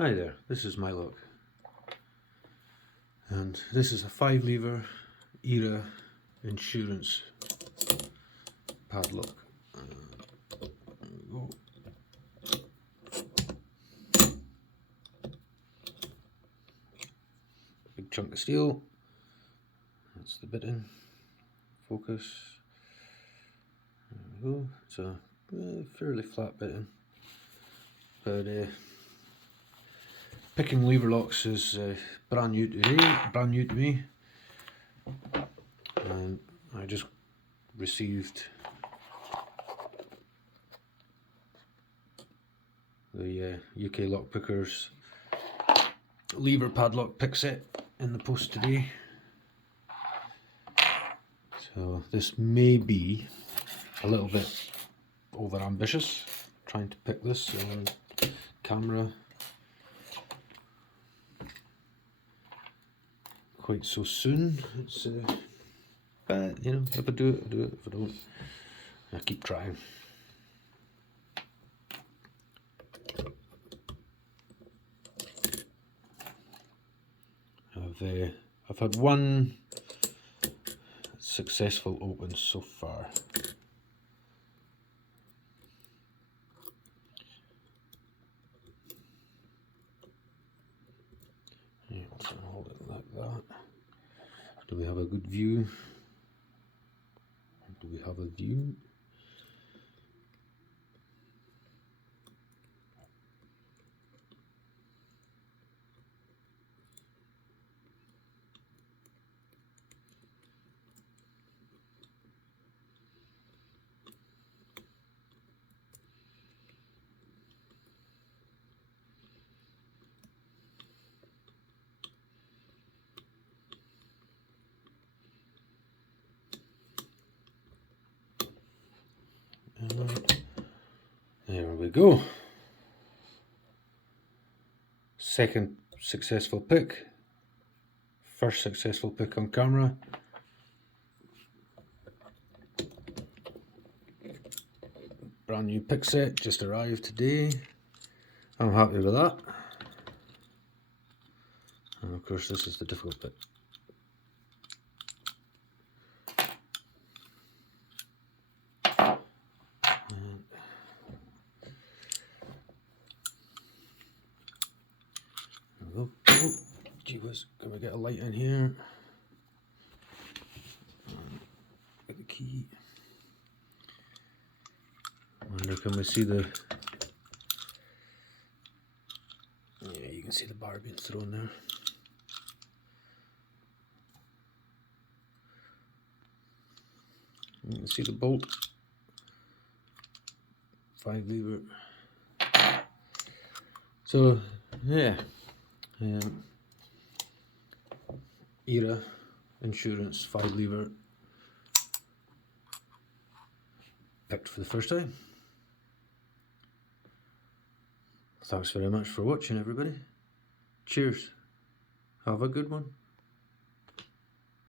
Hi there, this is Padlock, and this is a 5-lever ERA insurance padlock. There we go. Big chunk of steel. That's the bitting. Focus. There we go. It's a fairly flat bitting, but picking lever locks is brand new to me, and I just received the UK Lockpickers lever padlock pick set in the post today. So this may be a little bit over ambitious, trying to pick this on camera quite so soon. It's but you know, if I do it, I do it. If I don't, I keep trying. I've had one successful open so far. Yeah, I'll hold it like that. Do we have a good view? Do we have a view? And there we go. Second successful pick. First successful pick on camera. Brand new pick set just arrived today. I'm happy with that. And of course this is the difficult bit. Oh, gee whiz, can we get a light in here? Get the key. Wonder, can we see the... Yeah, you can see the bar being thrown there. You can see the bolt. 5-lever. So, yeah. ERA insurance 5-lever picked for the first time. Thanks very much for watching, everybody. Cheers. Have a good one.